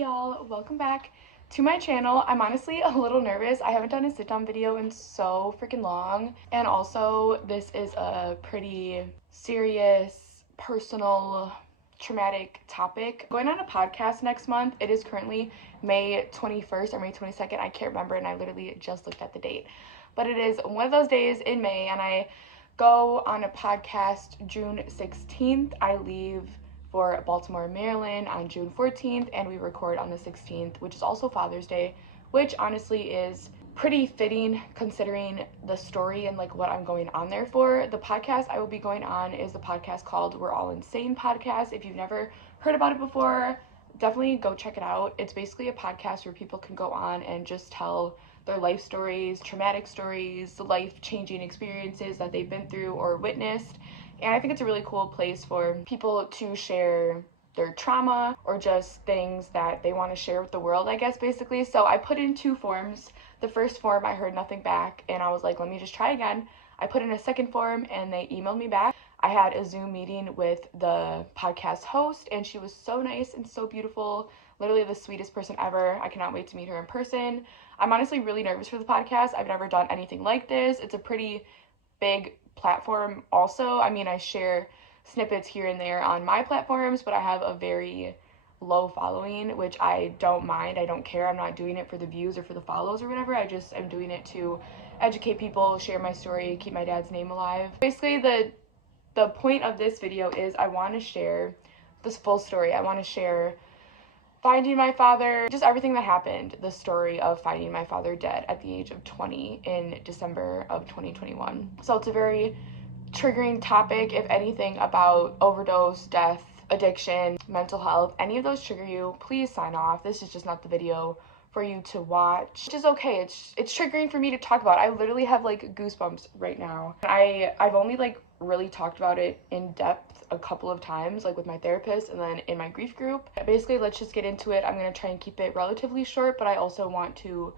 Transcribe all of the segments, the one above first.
y'all, welcome back to my channel. I'm honestly a little nervous. I haven't done a sit-down video in so freaking long, and also this is a pretty serious, personal, traumatic topic. I'm going on a podcast next month. It is currently May 21st or May 22nd. I can't remember, and I literally just looked at the date, but it is one of those days in May, and I go on a podcast June 16th. I leave for Baltimore, Maryland on June 14th, and we record on the 16th, which is also Father's Day, which honestly is pretty fitting considering the story and like what I'm going on there for. The podcast I will be going on is the podcast called We're All Insane Podcast. If you've never heard about it before, definitely go check it out. It's basically a podcast where people can go on and just tell their life stories, traumatic stories, life-changing experiences that they've been through or witnessed. And I think it's a really cool place for people to share their trauma or just things that they want to share with the world, I guess, basically. So I put in 2 forms. The first form, I heard nothing back, and I was like, let me just try again. I put in a second form, and they emailed me back. I had a Zoom meeting with the podcast host, and she was so nice and so beautiful. Literally the sweetest person ever. I cannot wait to meet her in person. I'm honestly really nervous for the podcast. I've never done anything like this. It's a pretty big platform also. I mean, I share snippets here and there on my platforms, but I have a very low following, which I don't mind. I don't care. I'm not doing it for the views or for the follows or whatever. I just am doing it to educate people, share my story, keep my dad's name alive. Basically, the point of this video is I want to share this full story. I want to share finding my father, just everything that happened, the story of finding my father dead at the age of 20 in December of 2021. So it's a very triggering topic. If anything about overdose, death, addiction, mental health, any of those trigger you, please sign off. This is just not the video for you to watch, which is okay. It's triggering for me to talk about. I literally have like goosebumps right now. I've only like really talked about it in depth a couple of times, like with my therapist and then in my grief group. Basically, let's just get into it. I'm gonna try and keep it relatively short, but I also want to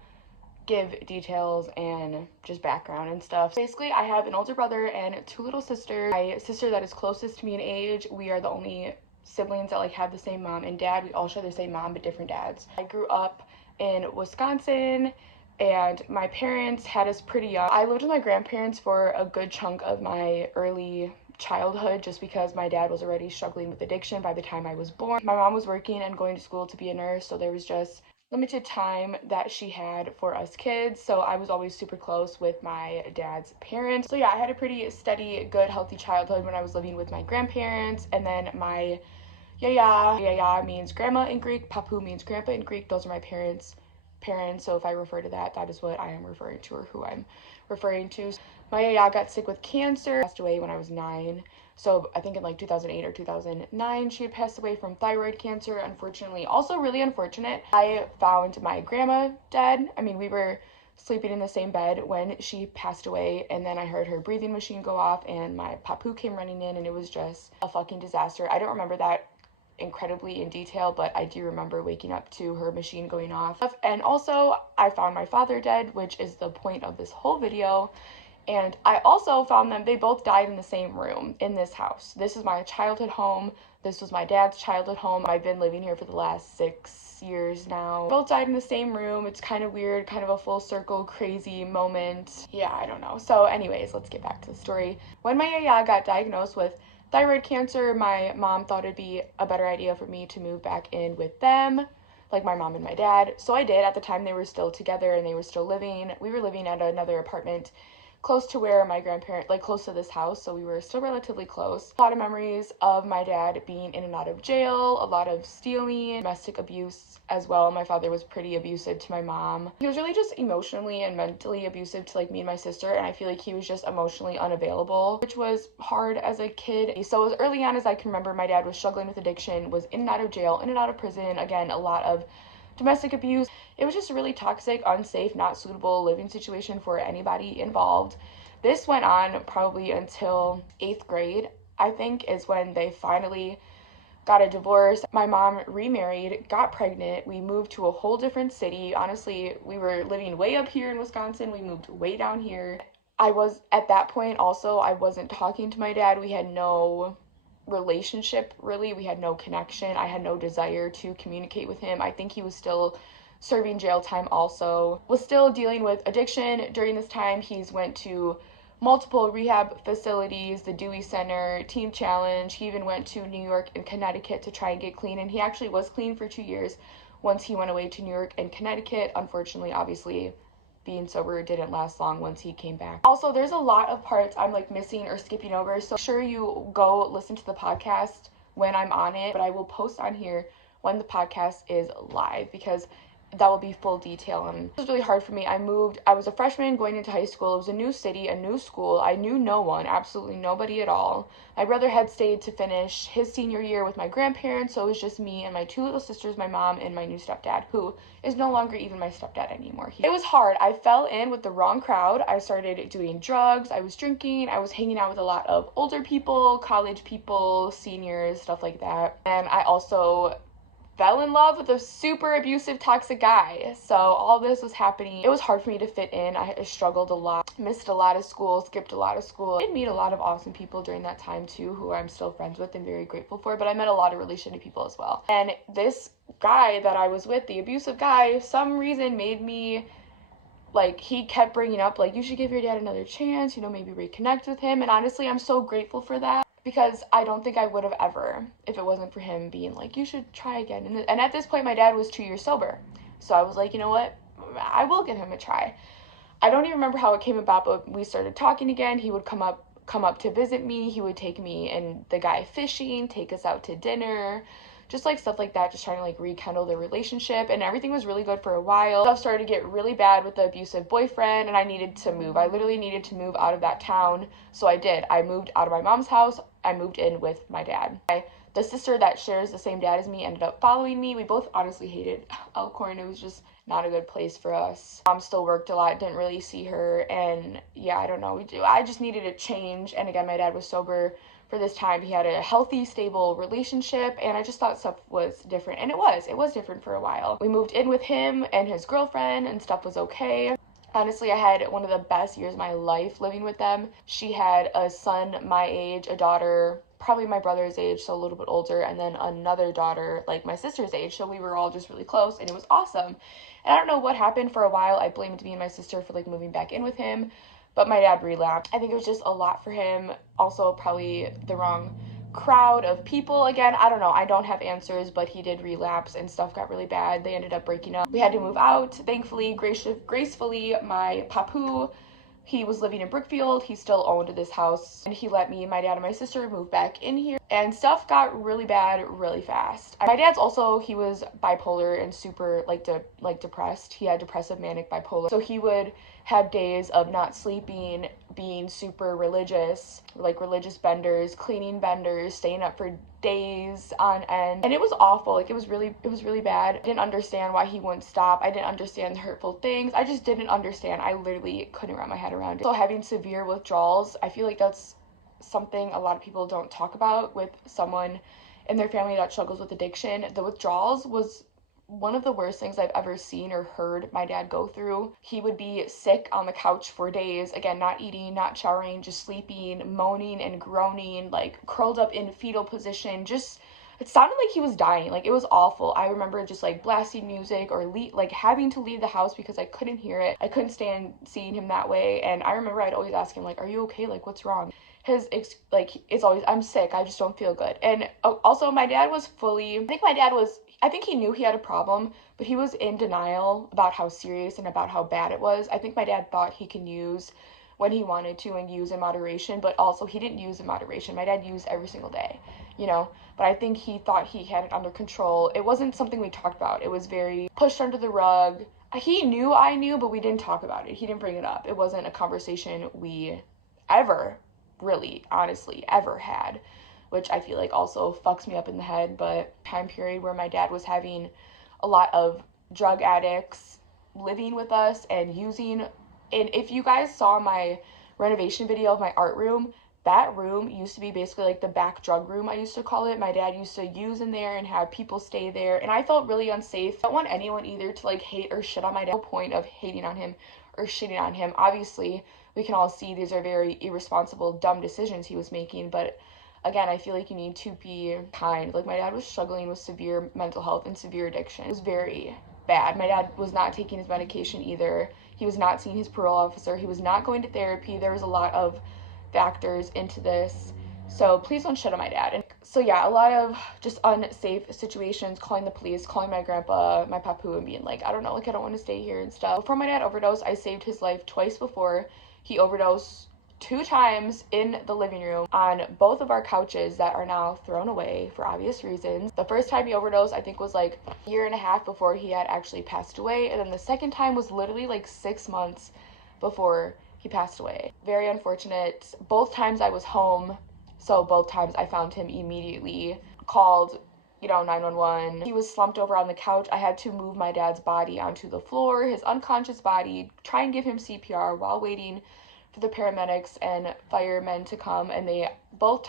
give details and just background and stuff. Basically, I have an older brother and 2 little sisters. My sister that is closest to me in age, we are the only siblings that like have the same mom and dad. We all share the same mom but different dads. I grew up in Wisconsin, and my parents had us pretty young. I lived with my grandparents for a good chunk of my early childhood just because my dad was already struggling with addiction by the time I was born. My mom was working and going to school to be a nurse, so there was just limited time that she had for us kids, so I was always super close with my dad's parents. So yeah, I had a pretty steady, good, healthy childhood when I was living with my grandparents. And then my yaya means grandma in Greek, papu means grandpa in Greek. Those are my parents, so if I refer to that, that is what I am referring to, or who I'm referring to. My yaya got sick with cancer, passed away when I was 9. So I think in like 2008 or 2009, she had passed away from thyroid cancer, unfortunately. Also really unfortunate, I found my grandma dead. I mean, we were sleeping in the same bed when she passed away, and then I heard her breathing machine go off, and my papu came running in, and it was just a fucking disaster. I don't remember that incredibly in detail, but I do remember waking up to her machine going off. And also, I found my father dead, which is the point of this whole video. And I also found them, they both died in the same room in this house. This is my childhood home. This was my dad's childhood home. I've been living here for the last 6 years now. Both died in the same room. It's kind of weird, kind of a full circle, crazy moment. Yeah, I don't know. So anyways, let's get back to the story. When my yaya got diagnosed with thyroid cancer, my mom thought it'd be a better idea for me to move back in with them, like my mom and my dad. So I did. At the time, they were still together and they were still living. We were living at another apartment close to where my grandparents, like close to this house, so we were still relatively close. A lot of memories of my dad being in and out of jail, a lot of stealing, domestic abuse as well. My father was pretty abusive to my mom. He was really just emotionally and mentally abusive to like me and my sister, and I feel like he was just emotionally unavailable, which was hard as a kid. So as early on as I can remember, my dad was struggling with addiction, was in and out of jail, in and out of prison, again, a lot of domestic abuse. It was just a really toxic, unsafe, not suitable living situation for anybody involved. This went on probably until 8th grade, I think, is when they finally got a divorce. My mom remarried, got pregnant. We moved to a whole different city. Honestly, we were living way up here in Wisconsin. We moved way down here. I was, at that point also, I wasn't talking to my dad. We had no relationship, really. We had no connection. I had no desire to communicate with him. I think he was still serving jail time also, was still dealing with addiction. During this time, he's went to multiple rehab facilities, the Dewey Center, Teen Challenge. He even went to New York and Connecticut to try and get clean, and he actually was clean for 2 years once he went away to New York and Connecticut. Unfortunately, obviously, being sober didn't last long once he came back. Also, there's a lot of parts I'm like missing or skipping over, so make sure you go listen to the podcast when I'm on it, but I will post on here when the podcast is live, because that will be full detail. And it was really hard for me. I was a freshman going into high school. It was a new city, a new school. I knew no one, absolutely nobody at all. My brother had stayed to finish his senior year with my grandparents, so it was just me and my 2 little sisters, my mom, and my new stepdad, who is no longer even my stepdad anymore. It was hard. I fell in with the wrong crowd. I started doing drugs. I was drinking. I was hanging out with a lot of older people, college people, seniors, stuff like that. And I also fell in love with a super abusive, toxic guy. So all this was happening. It was hard for me to fit in. I struggled a lot, missed a lot of school, skipped a lot of school. I did meet a lot of awesome people during that time too, who I'm still friends with and very grateful for, but I met a lot of really shitty people as well. And this guy that I was with, the abusive guy, some reason made me, like, he kept bringing up, like, you should give your dad another chance, you know, maybe reconnect with him. And honestly, I'm so grateful for that, because I don't think I would have ever if it wasn't for him being like, you should try again. And at this point, my dad was 2 years sober. So I was like, you know what? I will give him a try. I don't even remember how it came about, but we started talking again. He would come up to visit me. He would take me and the guy fishing, take us out to dinner, just like stuff like that, just trying to like rekindle the relationship. And everything was really good for a while. Stuff started to get really bad with the abusive boyfriend, and I needed to move. I literally needed to move out of that town. So I did. I moved out of my mom's house. I moved in with my dad. The sister that shares the same dad as me ended up following me. We both honestly hated Elkhorn. It was just not a good place for us. Mom still worked a lot, didn't really see her, and yeah, I don't know. I just needed a change. And again, my dad was sober for this time. He had a healthy, stable relationship, and I just thought stuff was different. And it was different for a while. We moved in with him and his girlfriend, and stuff was okay. Honestly, I had one of the best years of my life living with them. She had a son my age, a daughter probably my brother's age, so a little bit older, and then another daughter like my sister's age, so we were all just really close, and it was awesome. And I don't know what happened. For a while I blamed me and my sister for like moving back in with him, but my dad relapsed. I think it was just a lot for him. Also probably the wrong crowd of people. Again, I don't know. I don't have answers, but he did relapse and stuff got really bad. They ended up breaking up. We had to move out. Thankfully, gracefully, my papu, he was living in Brookfield. He still owned this house, and he let me, my dad, and my sister move back in here, and stuff got really bad really fast. My dad's also, he was bipolar and super depressed. He had depressive manic bipolar, so he would have days of not sleeping, being super religious, like religious benders, cleaning benders, staying up for days on end, and it was awful. Like it was really bad. I didn't understand why he wouldn't stop. I didn't understand the hurtful things. I just didn't understand. I literally couldn't wrap my head around it. So having severe withdrawals, I feel like that's something a lot of people don't talk about with someone in their family that struggles with addiction. The withdrawals was one of the worst things I've ever seen or heard my dad go through. He would be sick on the couch for days, again, not eating, not showering, just sleeping, moaning and groaning, like curled up in fetal position. Just, it sounded like he was dying. Like it was awful. I remember just like blasting music or like having to leave the house because I couldn't hear it. I couldn't stand seeing him that way. And I remember I'd always ask him like, are you okay? Like what's wrong? It's always, I'm sick, I just don't feel good. And also my dad was I think he knew he had a problem, but he was in denial about how serious and about how bad it was. I think my dad thought he can use when he wanted to and use in moderation, but also he didn't use in moderation. My dad used every single day, you know, but I think he thought he had it under control. It wasn't something we talked about. It was very pushed under the rug. He knew I knew, but we didn't talk about it. He didn't bring it up. It wasn't a conversation we ever really honestly ever had, which I feel like also fucks me up in the head. But time period where my dad was having a lot of drug addicts living with us and using, and if you guys saw my renovation video of my art room, that room used to be basically like the back drug room, I used to call it. My dad used to use in there and have people stay there, and I felt really unsafe. I don't want anyone either to like hate or shit on my dad. No point of hating on him or shitting on him. Obviously we can all see these are very irresponsible, dumb decisions he was making, but again, I feel like you need to be kind. Like, my dad was struggling with severe mental health and severe addiction. It was very bad. My dad was not taking his medication either. He was not seeing his parole officer. He was not going to therapy. There was a lot of factors into this. So please don't shit on my dad. And so yeah, a lot of just unsafe situations, calling the police, calling my grandpa, my papu, and being like, I don't know, like, I don't want to stay here and stuff. Before my dad overdosed, I saved his life twice before. He overdosed 2 times in the living room on both of our couches that are now thrown away for obvious reasons. The first time he overdosed, I think, was like a year and a half before he had actually passed away. And then the second time was literally like 6 months before he passed away. Very unfortunate. Both times I was home. So both times I found him immediately, called, 911. He was slumped over on the couch. I had to move my dad's body onto the floor, his unconscious body, try and give him CPR while waiting for the paramedics and firemen to come. And those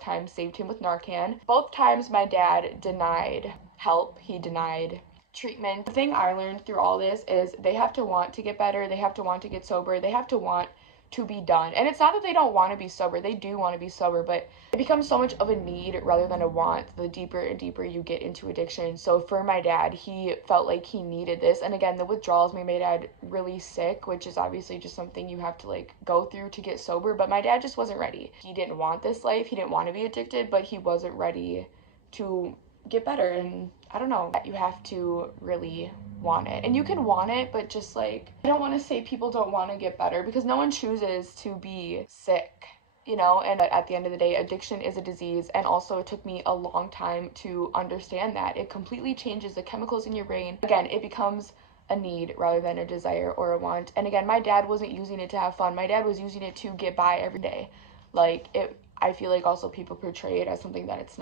times saved him with Narcan. Both times my dad denied help. He denied treatment. The thing I learned through all this is they have to want to get better. They have to want to get sober. They have to want to be done. And it's not that they don't want to be sober. They do want to be sober, but it becomes so much of a need rather than a want the deeper and deeper you get into addiction. So for my dad, he felt like he needed this. And again, the withdrawals made my dad really sick, which is obviously just something you have to like go through to get sober. But my dad just wasn't ready. He didn't want this life. He didn't want to be addicted, but he wasn't ready to get better. And I don't know, you have to really want it. And you can want it, but just like, I don't want to say people don't want to get better, because no one chooses to be sick, and at the end of the day, addiction is a disease. And also it took me a long time to understand that it completely changes the chemicals in your brain. Again, it becomes a need rather than a desire or a want. And again, my dad wasn't using it to have fun. My dad was using it to get by every day. I feel like also people portray it as something that it's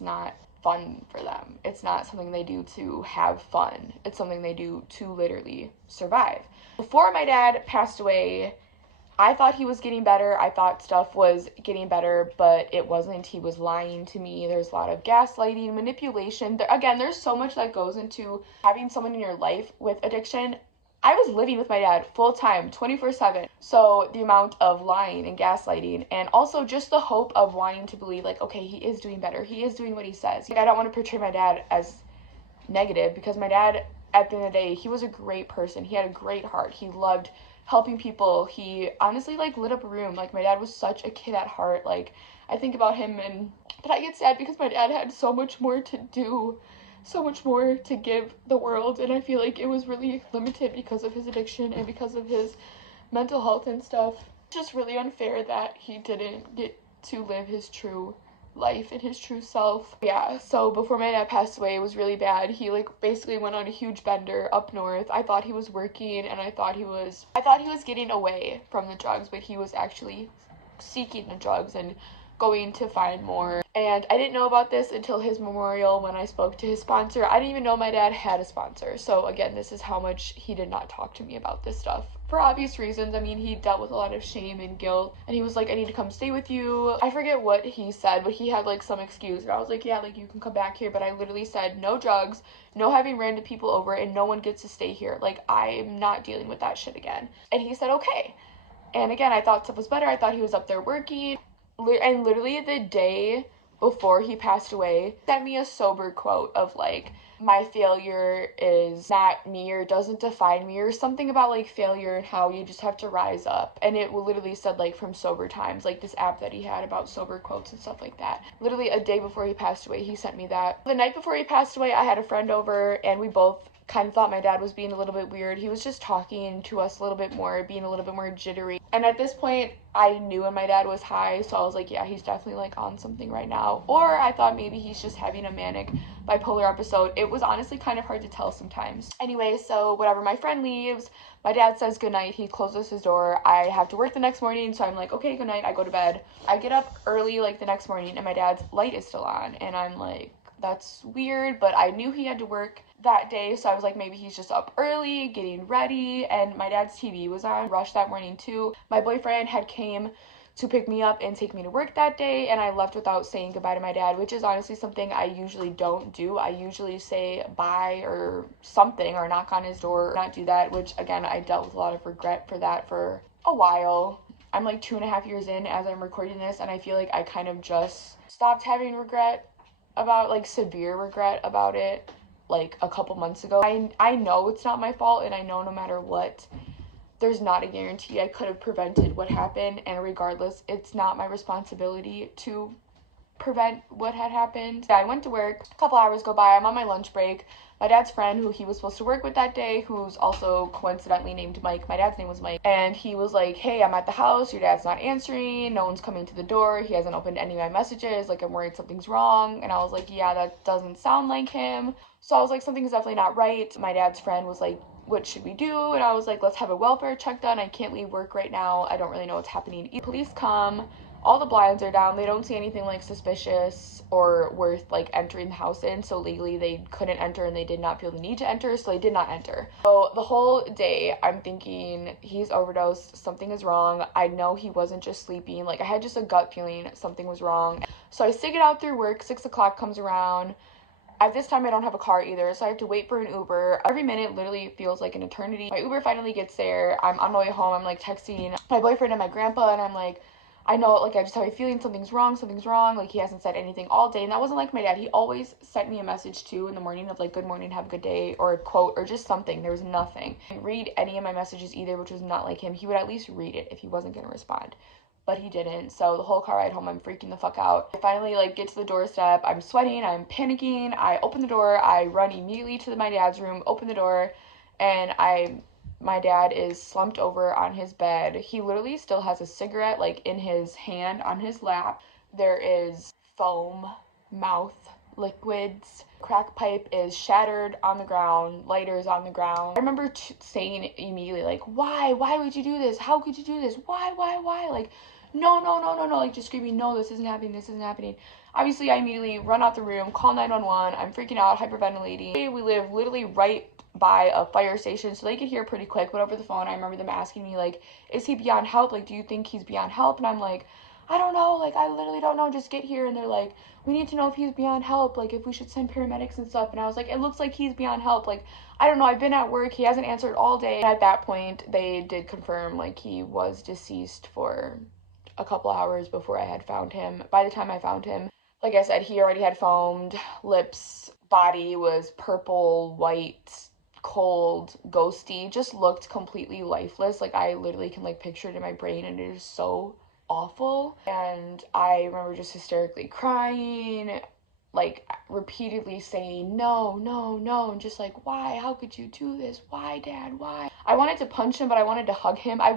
not fun for them. It's not something they do to have fun. It's something they do to literally survive. Before my dad passed away, I thought he was getting better. I thought stuff was getting better, but it wasn't. He was lying to me. There's a lot of gaslighting, manipulation. Again, there's so much that goes into having someone in your life with addiction. I was living with my dad full time, 24/7. So the amount of lying and gaslighting, and also just the hope of wanting to believe like, okay, he is doing better. He is doing what he says. I don't want to portray my dad as negative, because my dad, at the end of the day, he was a great person. He had a great heart. He loved helping people. He honestly lit up a room. My dad was such a kid at heart. I think about him, but I get sad because my dad had so much more to do, so much more to give the world, and I feel like it was really limited because of his addiction and because of his mental health and stuff. It's just really unfair that he didn't get to live his true life and his true self. Yeah, so before my dad passed away, it was really bad. He basically went on a huge bender up north. I thought he was working, and I thought he was getting away from the drugs, but he was actually seeking the drugs and going to find more. And I didn't know about this until his memorial, when I spoke to his sponsor. I didn't even know my dad had a sponsor. So again, this is how much he did not talk to me about this stuff, for obvious reasons. I mean, he dealt with a lot of shame and guilt, and he was like, I need to come stay with you. I forget what he said, but he had some excuse, and I was like, yeah, you can come back here. But I literally said, no drugs, no having random people over, and no one gets to stay here. I'm not dealing with that shit again. And he said okay. And again, I thought stuff was better. I thought he was up there working. And literally the day before he passed away, sent me a sober quote of my failure is not me, or doesn't define me, or something about failure and how you just have to rise up. And it literally said from Sober Times, this app that he had about sober quotes and stuff like that. Literally a day before he passed away, he sent me that. The night before he passed away, I had a friend over, and we both kind of thought my dad was being a little bit weird. He was just talking to us a little bit more, being a little bit more jittery. And at this point, I knew when my dad was high, so I was like, yeah, he's definitely on something right now. Or I thought maybe he's just having a manic bipolar episode. It was honestly kind of hard to tell sometimes. Anyway, so whatever, my friend leaves, my dad says goodnight, he closes his door. I have to work the next morning, so I'm like, okay, goodnight, I go to bed. I get up early the next morning, and my dad's light is still on, and I'm like, that's weird, but I knew he had to work that day, so I was like, maybe he's just up early getting ready. And my dad's TV was on Rush that morning too. My boyfriend had came to pick me up and take me to work that day, and I left without saying goodbye to my dad, which is honestly something I usually don't do. I usually say bye or something, or knock on his door, or not do that, which again, I dealt with a lot of regret for that for a while. I'm like 2.5 years in as I'm recording this, and I feel like I kind of just stopped having regret about, like, severe regret about it, like, a couple months ago. I know it's not my fault, and I know no matter what, there's not a guarantee I could have prevented what happened, and regardless, it's not my responsibility to prevent what had happened. I went to work, a couple hours go by, I'm on my lunch break. My dad's friend, who he was supposed to work with that day, who's also coincidentally named Mike, my dad's name was Mike, and he was like, hey, I'm at the house, your dad's not answering, no one's coming to the door, he hasn't opened any of my messages, like, I'm worried something's wrong. And I was like, yeah, that doesn't sound like him. So I was like, something's definitely not right. My dad's friend was like, what should we do? And I was like, let's have a welfare check done. I can't leave work right now. I don't really know what's happening. Police come, all the blinds are down, they don't see anything like suspicious or worth like entering the house in, so legally they couldn't enter and they did not feel the need to enter, so they did not enter. So the whole day I'm thinking, he's overdosed, something is wrong. I know he wasn't just sleeping, like I had just a gut feeling something was wrong. So I stick it out through work, 6 o'clock comes around. At this time, I don't have a car either, so I have to wait for an Uber. Every minute literally feels like an eternity. My Uber finally gets there. I'm on my way home. I'm like texting my boyfriend and my grandpa, and I'm like, I know, like, I just have a feeling something's wrong. Like, he hasn't said anything all day. And that wasn't like my dad. He always sent me a message too in the morning of like, good morning, have a good day, or a quote, or just something. There was nothing. I didn't read any of my messages either, which was not like him. He would at least read it if he wasn't going to respond. But he didn't. So the whole car ride home, I'm freaking the fuck out. I finally like get to the doorstep. I'm sweating, I'm panicking. I open the door, I run immediately to my dad's room, open the door, and my dad is slumped over on his bed. He literally still has a cigarette like in his hand on his lap. There is foam, mouth, liquids. Crack pipe is shattered on the ground, lighters on the ground. I remember saying immediately like, why would you do this? How could you do this? Why? Like, no, like just screaming, no, this isn't happening. Obviously, I immediately run out the room, call 911. I'm freaking out, hyperventilating. We live literally right by a fire station, so they could hear pretty quick. But over the phone, I remember them asking me like, is he beyond help? Like, do you think he's beyond help? And I'm like, I don't know, like, I literally don't know, just get here. And they're like, we need to know if he's beyond help, like, if we should send paramedics and stuff. And I was like, it looks like he's beyond help, like, I don't know, I've been at work, he hasn't answered all day. And at that point, they did confirm, like, he was deceased for a couple hours before I had found him. By the time I found him, like I said, he already had foamed lips, body was purple, white, cold, ghosty, just looked completely lifeless. Like, I literally can like picture it in my brain, and it is so awful. And I remember just hysterically crying, like repeatedly saying no, and just like, why, how could you do this, why, Dad, why? I wanted to punch him, but I wanted to hug him. I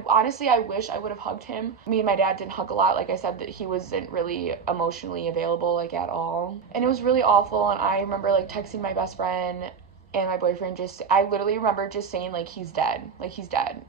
wish I would have hugged him. Me and my dad didn't hug a lot. Like I said, that he wasn't really emotionally available like at all, and it was really awful. And I remember like texting my best friend and my boyfriend, I literally remember just saying like, he's dead,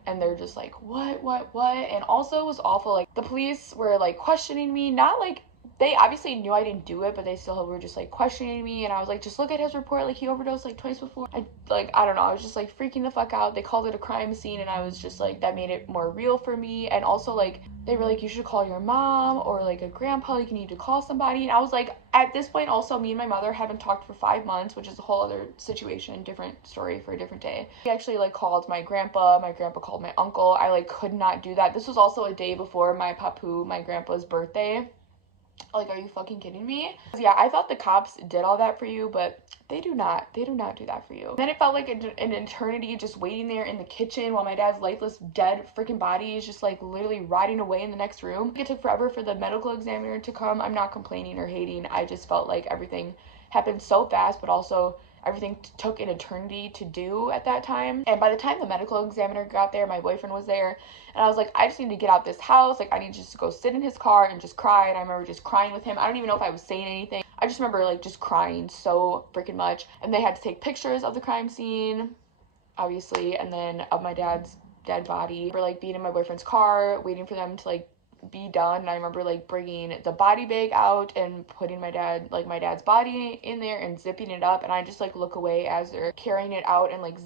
and they're just like, what? And also it was awful, like the police were like questioning me, not like, they obviously knew I didn't do it, but they still were just like questioning me. And I was like, just look at his report, like he overdosed like twice before. I don't know, I was just like freaking the fuck out. They called it a crime scene, and I was just like, that made it more real for me. And also like, they were like, you should call your mom or like a grandpa, like you need to call somebody. And I was like, at this point also, me and my mother haven't talked for 5 months, which is a whole other situation, different story for a different day. He actually like called my grandpa called my uncle. I like could not do that. This was also a day before my papu, my grandpa's birthday. Like, are you fucking kidding me? Yeah, I thought the cops did all that for you, but they do not do that for you. And then it felt like an eternity just waiting there in the kitchen while my dad's lifeless, dead freaking body is just like literally rotting away in the next room. It took forever for the medical examiner to come. I'm not complaining or hating. I just felt like everything happened so fast, but also everything took an eternity to do at that time. And by the time the medical examiner got there, my boyfriend was there, and I was like, I just need to get out this house. Like, I need just to go sit in his car and just cry. And I remember just crying with him. I don't even know if I was saying anything. I just remember like just crying so freaking much. And they had to take pictures of the crime scene, obviously, and then of my dad's dead body. We're like being in my boyfriend's car, waiting for them to like be done. And I remember like bringing the body bag out and putting my dad's body in there and zipping it up, and I just like look away as they're carrying it out and like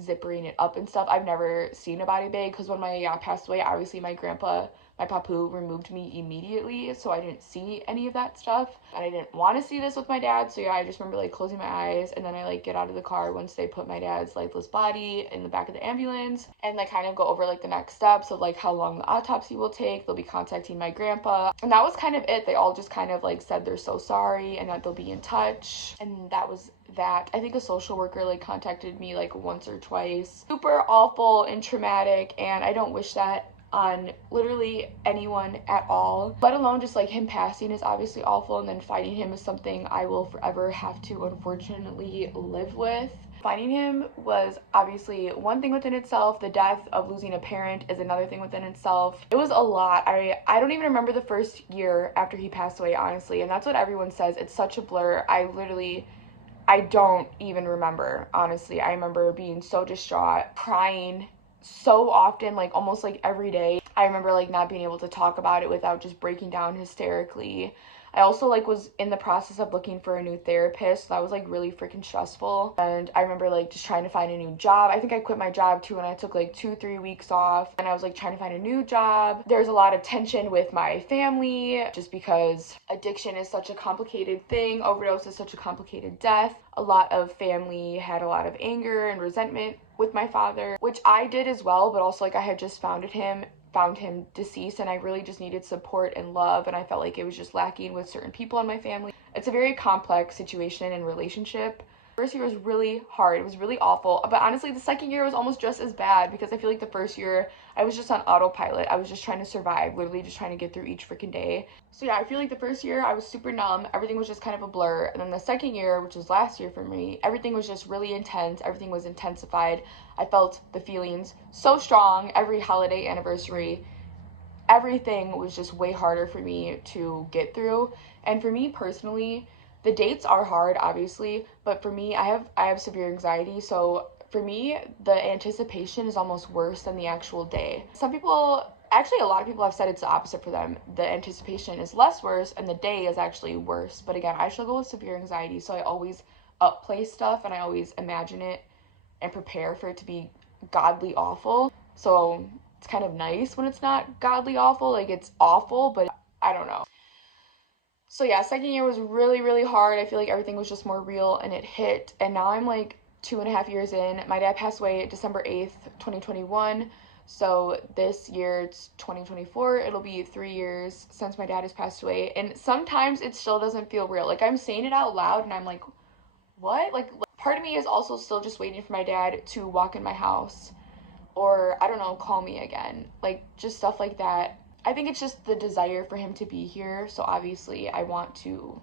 zippering it up and stuff. I've never seen a body bag because when my dad passed away, obviously my papu removed me immediately, so I didn't see any of that stuff, and I didn't want to see this with my dad. So yeah, I just remember like closing my eyes, and then I like get out of the car once they put my dad's lifeless body in the back of the ambulance, and like kind of go over like the next steps of like how long the autopsy will take. They'll be contacting my grandpa, and that was kind of it. They all just kind of like said they're so sorry and that they'll be in touch, and that was that. I think a social worker like contacted me like once or twice. Super awful and traumatic, and I don't wish that on literally anyone at all, let alone just like him passing is obviously awful, and then finding him is something I will forever have to unfortunately live with. Finding him was obviously one thing within itself. The death of losing a parent is another thing within itself. It was a lot. I don't even remember the first year after he passed away, honestly, and that's what everyone says. It's such a blur. I don't even remember, honestly. I remember being so distraught, crying so often, like almost like every day. I remember like not being able to talk about it without just breaking down hysterically. I also like was in the process of looking for a new therapist, so that was like really freaking stressful. And I remember like just trying to find a new job. I think I quit my job too, and I took like 2-3 weeks off, and I was like trying to find a new job. There's a lot of tension with my family just because addiction is such a complicated thing. Overdose is such a complicated death. A lot of family had a lot of anger and resentment with my father, which I did as well, but also like I had just found him deceased, and I really just needed support and love, and I felt like it was just lacking with certain people in my family. It's a very complex situation and relationship. First year was really hard. It was really awful, but honestly the second year was almost just as bad, because I feel like the first year I was just on autopilot. I was just trying to survive, literally just trying to get through each freaking day. So yeah, I feel like the first year I was super numb. Everything was just kind of a blur, and then the second year, which was last year for me, everything was just really intense. Everything was intensified. I felt the feelings so strong. Every holiday, anniversary, everything was just way harder for me to get through. And for me personally, the dates are hard, obviously, but for me, I have severe anxiety, so for me, the anticipation is almost worse than the actual day. Some people, actually a lot of people have said it's the opposite for them. The anticipation is less worse, and the day is actually worse. But again, I struggle with severe anxiety, so I always upplay stuff, and I always imagine it and prepare for it to be godly awful. So it's kind of nice when it's not godly awful. Like, it's awful, but I don't know. So yeah, second year was really, really hard. I feel like everything was just more real, and it hit. And now I'm like 2.5 years in. My dad passed away December 8th, 2021. So this year, it's 2024. It'll be 3 years since my dad has passed away. And sometimes it still doesn't feel real. Like, I'm saying it out loud, and I'm like, what? Like, part of me is also still just waiting for my dad to walk in my house, or, I don't know, call me again. Like, just stuff like that. I think it's just the desire for him to be here, so obviously I want to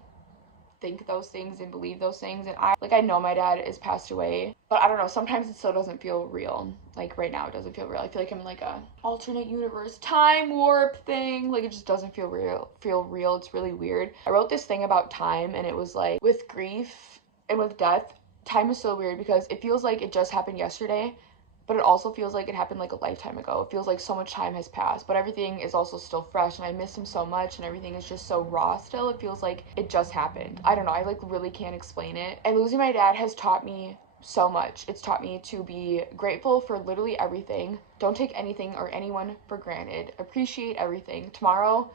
think those things and believe those things, and I know my dad is passed away, but I don't know, sometimes it still doesn't feel real. Like, right now it doesn't feel real. I feel like I'm in like a alternate universe time warp thing. Like, it just doesn't feel real. It's really weird. I wrote this thing about time, and it was like, with grief and with death, time is so weird because it feels like it just happened yesterday, but it also feels like it happened like a lifetime ago. It feels like so much time has passed, but everything is also still fresh, and I miss him so much, and everything is just so raw still. It feels like it just happened. I don't know, I like really can't explain it. And losing my dad has taught me so much. It's taught me to be grateful for literally everything. Don't take anything or anyone for granted. Appreciate everything. Tomorrow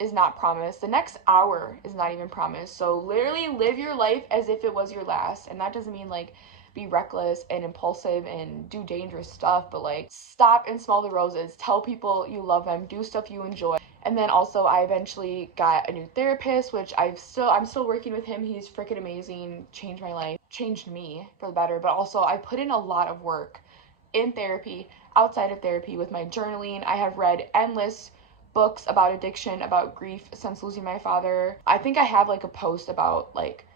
is not promised. The next hour is not even promised. So literally live your life as if it was your last. And that doesn't mean like be reckless and impulsive and do dangerous stuff, but like stop and smell the roses. Tell people you love them. Do stuff you enjoy. And then also I eventually got a new therapist, which I'm still working with him. He's freaking amazing. Changed my life. Changed me for the better. But also I put in a lot of work in therapy, outside of therapy, with my journaling. I have read endless books about addiction, about grief since losing my father. I think I have like a post about like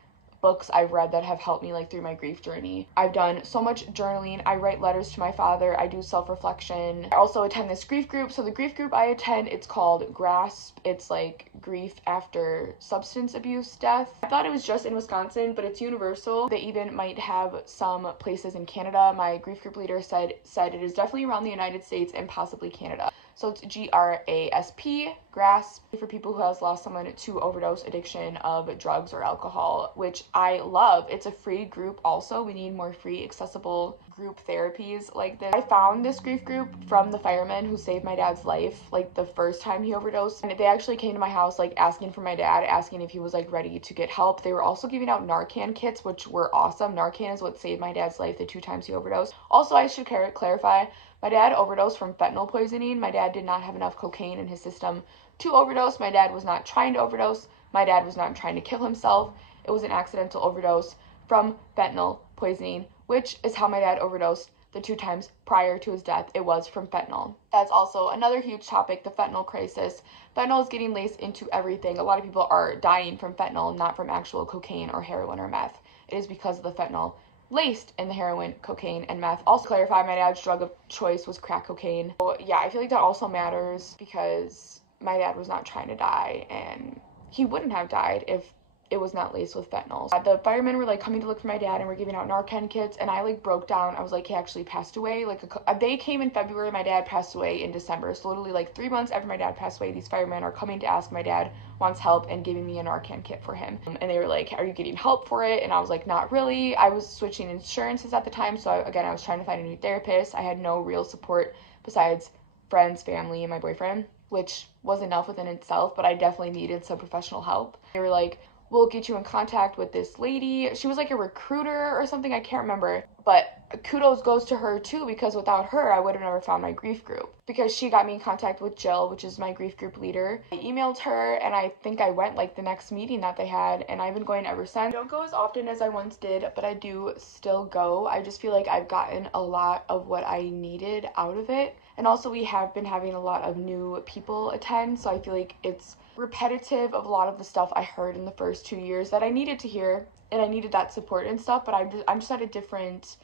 books I've read that have helped me like through my grief journey. I've done so much journaling. I write letters to my father. I do self-reflection. I also attend this grief group. So the grief group I attend, it's called GRASP. It's like grief after substance abuse death. I thought it was just in Wisconsin, but it's universal. They even might have some places in Canada. My grief group leader said it is definitely around the United States and possibly Canada. So it's GRASP, GRASP, for people who has lost someone to overdose addiction of drugs or alcohol, which I love. It's a free group also. We need more free, accessible group therapies like this. I found this grief group from the firemen who saved my dad's life, like the first time he overdosed. And they actually came to my house, like asking for my dad, asking if he was like ready to get help. They were also giving out Narcan kits, which were awesome. Narcan is what saved my dad's life the 2 times he overdosed. Also, I should clarify, my dad overdosed from fentanyl poisoning. My dad did not have enough cocaine in his system to overdose. My dad was not trying to overdose. My dad was not trying to kill himself. It was an accidental overdose from fentanyl poisoning, which is how my dad overdosed the 2 times prior to his death. It was from fentanyl. That's also another huge topic, the fentanyl crisis. Fentanyl is getting laced into everything. A lot of people are dying from fentanyl, not from actual cocaine or heroin or meth. It is because of the fentanyl laced in the heroin, cocaine, and meth. Also clarify, my dad's drug of choice was crack cocaine. So yeah, I feel like that also matters because my dad was not trying to die, and he wouldn't have died if it was not laced with fentanyl. The firemen were like coming to look for my dad and we're giving out Narcan kits, and I like broke down. I was like, he actually passed away. Like they came in February, my dad passed away in December. So literally like 3 months after my dad passed away, these firemen are coming to ask my dad wants help and giving me a Narcan kit for him. And they were like, are you getting help for it? And I was like, not really. I was switching insurances at the time. So I was trying to find a new therapist. I had no real support besides friends, family, and my boyfriend, which was enough within itself, but I definitely needed some professional help. They were like, we'll get you in contact with this lady. She was like a recruiter or something, I can't remember. But kudos goes to her too, because without her, I would have never found my grief group. Because she got me in contact with Jill, which is my grief group leader. I emailed her, and I think I went like the next meeting that they had, and I've been going ever since. I don't go as often as I once did, but I do still go. I just feel like I've gotten a lot of what I needed out of it. And also we have been having a lot of new people attend, so I feel like it's repetitive of a lot of the stuff I heard in the first 2 years that I needed to hear, and I needed that support and stuff, but I'm just at a different,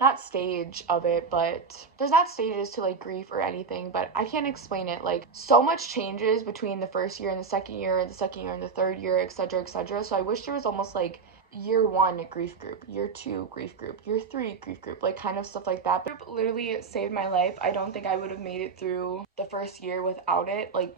not stage of it, but there's not stages to like grief or anything, but I can't explain it. Like, so much changes between the first year and the second year and the third year, etc., etc. So I wish there was almost like year 1 grief group, year 2 grief group, year 3 grief group, like kind of stuff like that. But it literally saved my life. I don't think I would have made it through the first year without it, like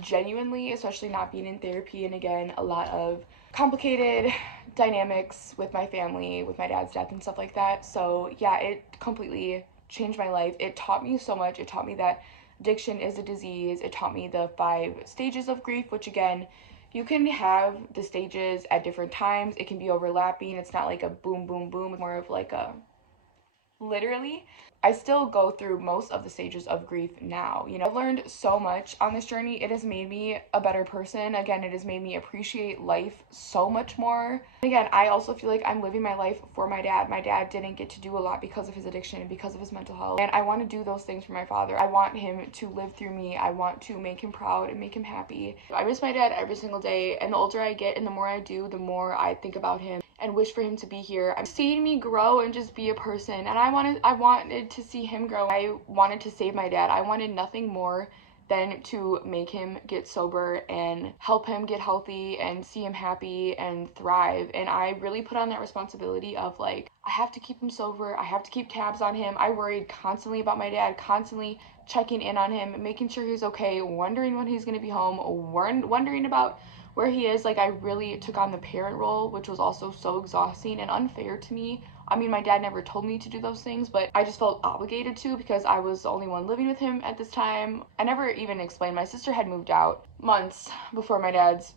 genuinely, especially not being in therapy. And again, a lot of complicated dynamics with my family, with my dad's death and stuff like that. So yeah, it completely changed my life. It taught me so much. It taught me that addiction is a disease. It taught me the 5 stages of grief, which again, you can have the stages at different times. It can be overlapping. It's not like a boom, boom, boom. It's more of like a literally. I still go through most of the stages of grief now. You know, I've learned so much on this journey. It has made me a better person. Again, it has made me appreciate life so much more. Again, I also feel like I'm living my life for my dad. My dad didn't get to do a lot because of his addiction and because of his mental health. And I want to do those things for my father. I want him to live through me. I want to make him proud and make him happy. I miss my dad every single day. And the older I get and the more I do, the more I think about him and wish for him to be here. I'm seeing me grow and just be a person, and I wanted to see him grow. I wanted to save my dad. I wanted nothing more than to make him get sober and help him get healthy and see him happy and thrive. And I really put on that responsibility of like, I have to keep him sober. I have to keep tabs on him. I worried constantly about my dad, constantly checking in on him, making sure he's okay, wondering when he's gonna be home, wondering about where he is. Like, I really took on the parent role, which was also so exhausting and unfair to me. I mean, my dad never told me to do those things, but I just felt obligated to because I was the only one living with him at this time. I never even explained. My sister had moved out months before my dad's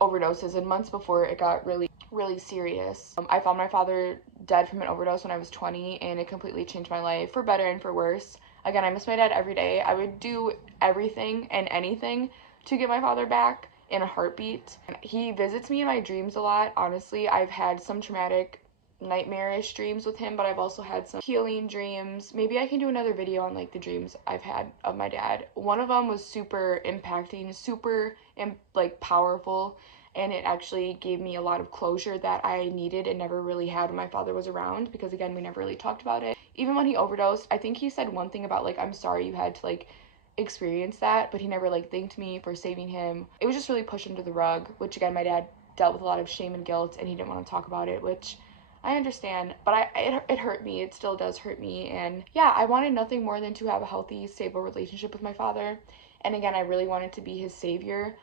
overdoses and months before it got really, really serious. I found my father dead from an overdose when I was 20, and it completely changed my life for better and for worse. Again, I miss my dad every day. I would do everything and anything to get my father back in a heartbeat. He visits me in my dreams a lot. Honestly, I've had some traumatic, nightmarish dreams with him, but I've also had some healing dreams. Maybe I can do another video on like the dreams I've had of my dad. One of them was super impacting, super like powerful, and it actually gave me a lot of closure that I needed and never really had when my father was around, because again, we never really talked about it. Even when he overdosed, I think he said one thing about like, I'm sorry you had to like experience that, but he never like thanked me for saving him. It was just really pushed under the rug, which again, my dad dealt with a lot of shame and guilt, and he didn't want to talk about it, which I understand, but it hurt me. It still does hurt me. And yeah, I wanted nothing more than to have a healthy, stable relationship with my father. And again, I really wanted to be his savior.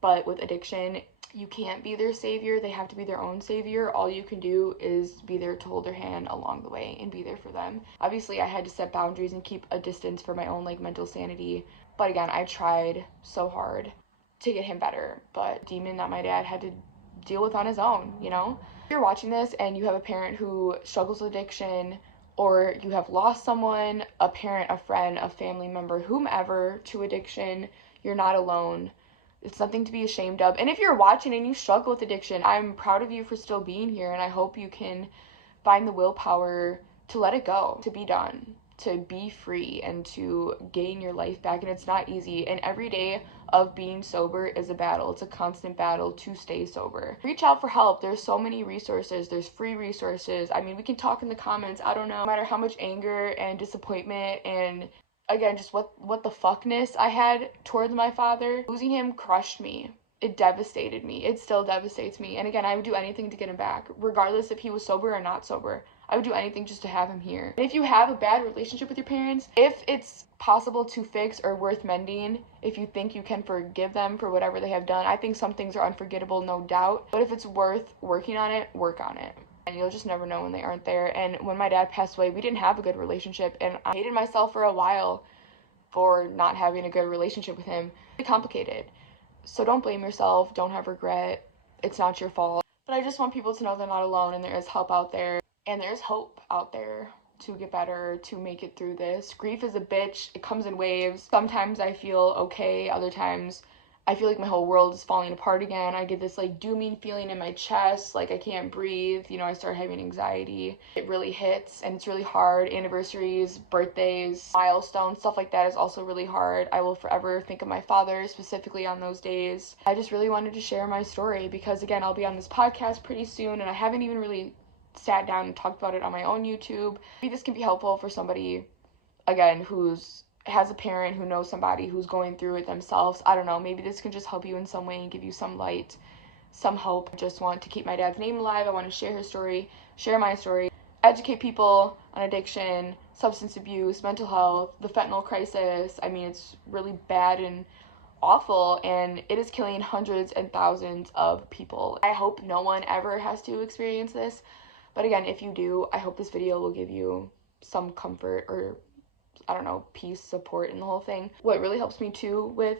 But with addiction, you can't be their savior. They have to be their own savior. All you can do is be there to hold their hand along the way and be there for them. Obviously, I had to set boundaries and keep a distance for my own like mental sanity. But again, I tried so hard to get him better. But demon that my dad had to deal with on his own, you know? If you're watching this and you have a parent who struggles with addiction, or you have lost someone, a parent, a friend, a family member, whomever, to addiction, you're not alone. It's nothing to be ashamed of. And if you're watching and you struggle with addiction, I'm proud of you for still being here, and I hope you can find the willpower to let it go, to be done, to be free, and to gain your life back. And it's not easy, and every day of being sober is a battle. It's a constant battle to stay sober. Reach out for help. There's so many resources. There's free resources. I mean, we can talk in the comments. I don't know. No matter how much anger and disappointment and again, just what the fuckness I had towards my father, losing him crushed me. It devastated me. It still devastates me. And again, I would do anything to get him back, regardless if he was sober or not sober. I would do anything just to have him here. And if you have a bad relationship with your parents, if it's possible to fix or worth mending, if you think you can forgive them for whatever they have done, I think some things are unforgettable, no doubt. But if it's worth working on it, work on it. And you'll just never know when they aren't there. And when my dad passed away, we didn't have a good relationship, and I hated myself for a while for not having a good relationship with him. It's complicated. So don't blame yourself. Don't have regret. It's not your fault. But I just want people to know they're not alone, and there is help out there, and there's hope out there to get better, to make it through this. Grief is a bitch. It comes in waves. Sometimes I feel okay. Other times I feel like my whole world is falling apart again. I get this like dooming feeling in my chest, like I can't breathe. You know, I start having anxiety. It really hits, and it's really hard. Anniversaries, birthdays, milestones, stuff like that is also really hard. I will forever think of my father, specifically on those days. I just really wanted to share my story because, again, I'll be on this podcast pretty soon, and I haven't even really sat down and talked about it on my own YouTube. Maybe this can be helpful for somebody, again, has a parent who knows somebody who's going through it themselves. I don't know, maybe this can just help you in some way and give you some light, some hope. I just want to keep my dad's name alive. I want to share his story, share my story, educate people on addiction, substance abuse, mental health, the fentanyl crisis. I mean, it's really bad and awful, and it is killing hundreds and thousands of people. I hope no one ever has to experience this, but again, if you do, I hope this video will give you some comfort or, I don't know, peace, support in the whole thing. What really helps me too with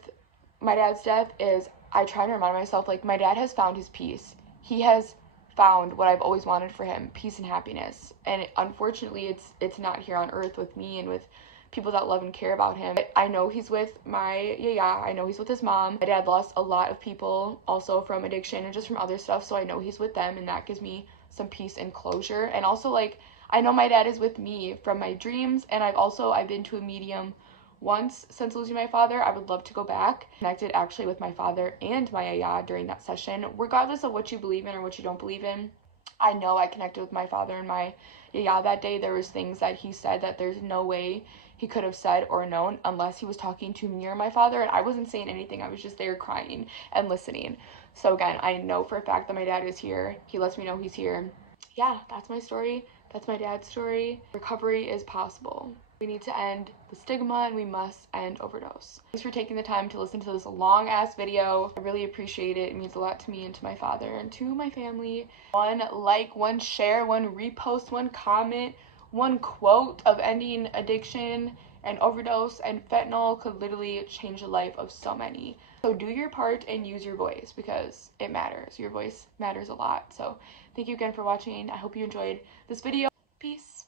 my dad's death is I try to remind myself, like, my dad has found his peace. He has found what I've always wanted for him, peace and happiness. And unfortunately, it's not here on earth with me and with people that love and care about him. But I know he's with my yaya. I know he's with his mom. My dad lost a lot of people also from addiction and just from other stuff, so I know he's with them, and that gives me some peace and closure. And also, like, I know my dad is with me from my dreams, and I've been to a medium once since losing my father. I would love to go back. Connected actually with my father and my yaya during that session. Regardless of what you believe in or what you don't believe in, I know I connected with my father and my yaya that day. There was things that he said that there's no way he could have said or known unless he was talking to me or my father, and I wasn't saying anything. I was just there crying and listening. So again, I know for a fact that my dad is here. He lets me know he's here. Yeah, that's my story. That's my dad's story. Recovery is possible. We need to end the stigma, and we must end overdose. Thanks for taking the time to listen to this long ass video. I really appreciate it. It means a lot to me and to my father and to my family. One like, one share, one repost, one comment, one quote of ending addiction and overdose and fentanyl could literally change the life of so many. So do your part and use your voice because it matters. Your voice matters a lot. So thank you again for watching. I hope you enjoyed this video. Peace.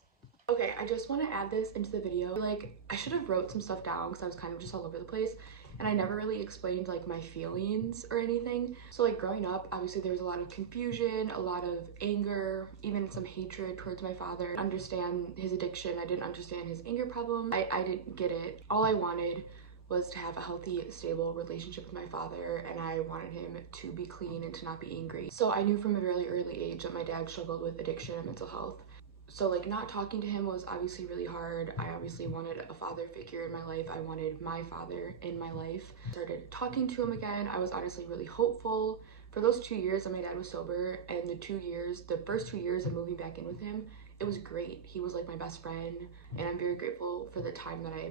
Okay, I just want to add this into the video. Like, I should have wrote some stuff down because I was kind of just all over the place, and I never really explained like my feelings or anything. So like growing up, obviously there was a lot of confusion, a lot of anger, even some hatred towards my father. I understand his addiction. I didn't understand his anger problem. I didn't get it. All I wanted was to have a healthy, stable relationship with my father, and I wanted him to be clean and to not be angry. So I knew from a really early age that my dad struggled with addiction and mental health. So like not talking to him was obviously really hard. I obviously wanted a father figure in my life. I wanted my father in my life. Started talking to him again. I was honestly really hopeful for For those 2 years that my dad was sober, and the first 2 years of moving back in with him, it was great. He was like my best friend, and I'm very grateful for the time that I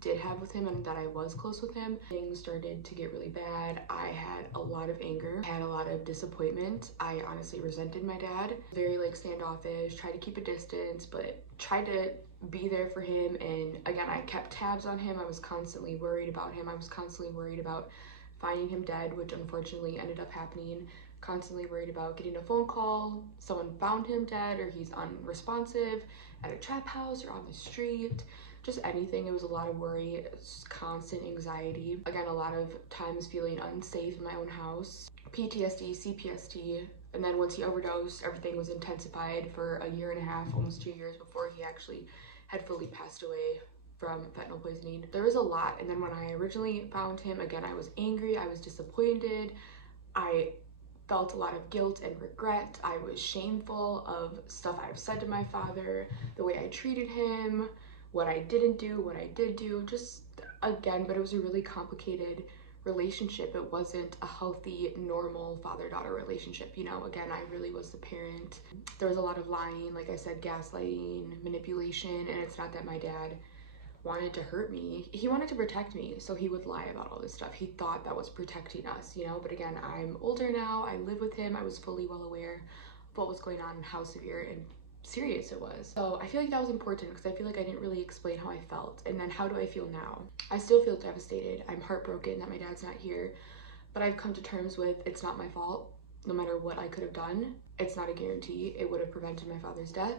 did have with him and that I was close with him. Things started to get really bad. I had a lot of anger, I had a lot of disappointment. I honestly resented my dad. Very like standoffish, tried to keep a distance, but tried to be there for him. And again, I kept tabs on him. I was constantly worried about him. I was constantly worried about finding him dead, which unfortunately ended up happening. Constantly worried about getting a phone call, someone found him dead, or he's unresponsive at a trap house or on the street, just anything. It was a lot of worry, constant anxiety. Again, a lot of times feeling unsafe in my own house. PTSD, CPSD, and then once he overdosed, everything was intensified for a year and a half, almost 2 years before he actually had fully passed away from fentanyl poisoning. There was a lot, and then when I originally found him, again, I was angry, I was disappointed, I felt a lot of guilt and regret. I was shameful of stuff I've said to my father, the way I treated him, what I didn't do, what I did do, just again, but it was a really complicated relationship. It wasn't a healthy, normal father-daughter relationship, you know. Again, I really was the parent. There was a lot of lying, like I said, gaslighting, manipulation, and it's not that my dad wanted to hurt me. He wanted to protect me, so he would lie about all this stuff. He thought that was protecting us, you know. But again, I'm older now, I live with him, I was fully well aware of what was going on and how severe and serious it was. So I feel like that was important because I feel like I didn't really explain how I felt. And then how do I feel now? I still feel devastated. I'm heartbroken that my dad's not here, but I've come to terms with it's not my fault. No matter what I could have done, it's not a guarantee it would have prevented my father's death.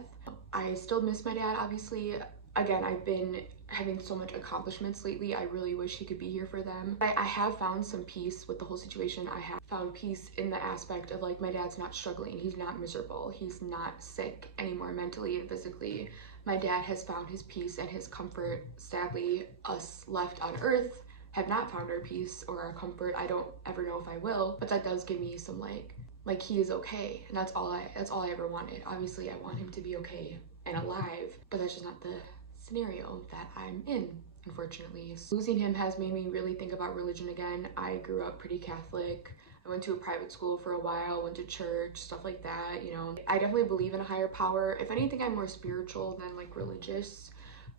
I still miss my dad, obviously. Again, I've been having so much accomplishments lately. I really wish he could be here for them. I have found some peace with the whole situation. I have found peace in the aspect of like my dad's not struggling. He's not miserable. He's not sick anymore mentally and physically. My dad has found his peace and his comfort. Sadly, us left on earth have not found our peace or our comfort. I don't ever know if I will, but that does give me some like he is okay, and that's all I ever wanted. Obviously, I want him to be okay and alive, but that's just not the scenario that I'm in, unfortunately. Losing him has made me really think about religion again. I grew up pretty Catholic. I went to a private school for a while, went to church, stuff like that, you know. I definitely believe in a higher power. If anything, I'm more spiritual than like religious,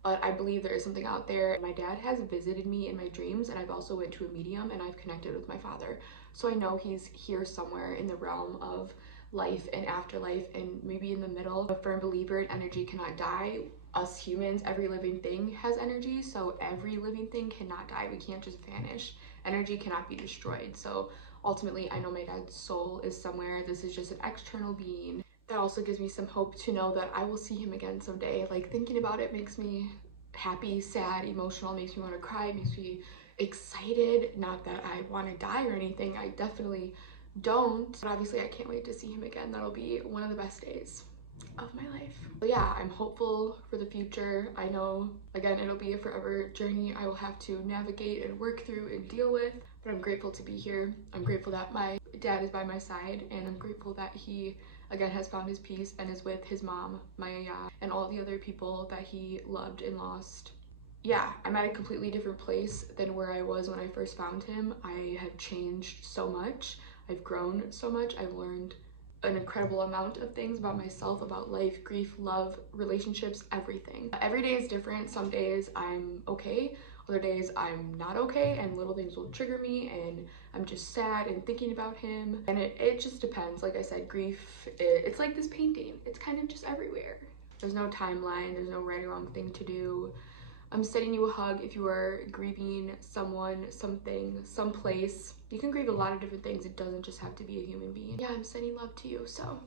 but I believe there is something out there. My dad has visited me in my dreams, and I've also went to a medium and I've connected with my father. So I know he's here somewhere in the realm of life and afterlife, and maybe in the middle. I'm a firm believer in energy cannot die. Us humans, every living thing has energy, so every living thing cannot die. We can't just vanish. Energy cannot be destroyed. So ultimately, I know my dad's soul is somewhere. This is just an external being. That also gives me some hope to know that I will see him again someday. Like, thinking about it makes me happy, sad, emotional, makes me want to cry, makes me excited. Not that I want to die or anything, I definitely don't, but obviously I can't wait to see him again. That'll be one of the best days of my life. But yeah, I'm hopeful for the future. I know, again, it'll be a forever journey I will have to navigate and work through and deal with, but I'm grateful to be here. I'm grateful that my dad is by my side, and I'm grateful that he, again, has found his peace and is with his mom, Maya, and all the other people that he loved and lost. Yeah, I'm at a completely different place than where I was when I first found him. I have changed so much. I've grown so much. I've learned an incredible amount of things about myself, about life, grief, love, relationships, everything. Every day is different. Some days I'm okay, other days I'm not okay, and little things will trigger me and I'm just sad and thinking about him. And it just depends. Like I said, grief, it's like this painting. It's kind of just everywhere. There's no timeline, there's no right or wrong thing to do. I'm sending you a hug if you are grieving someone, something, someplace. You can grieve a lot of different things. It doesn't just have to be a human being. Yeah, I'm sending love to you, so.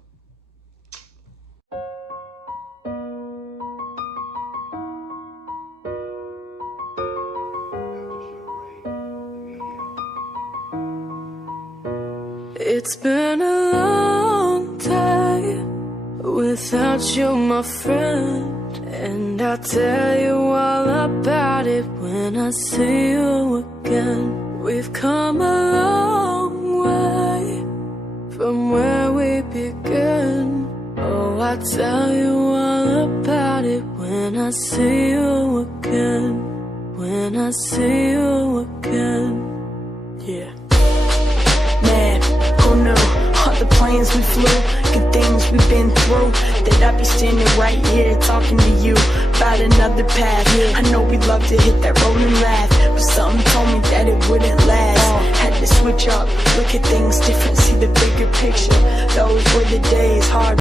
It's been a long day without you, my friend. And I'll tell you all about it when I see you again. We've come a long way from where we began. Oh, I'll tell you all about it when I see you again. When I see you again. Yeah. Man on the the planes we flew, good things we've been through, that I'd be standing right here talking to you about another path. I know we love to hit that road and laugh, but something told me that it wouldn't last. Had to switch up, look at things different, see the bigger picture. Those were the days, hard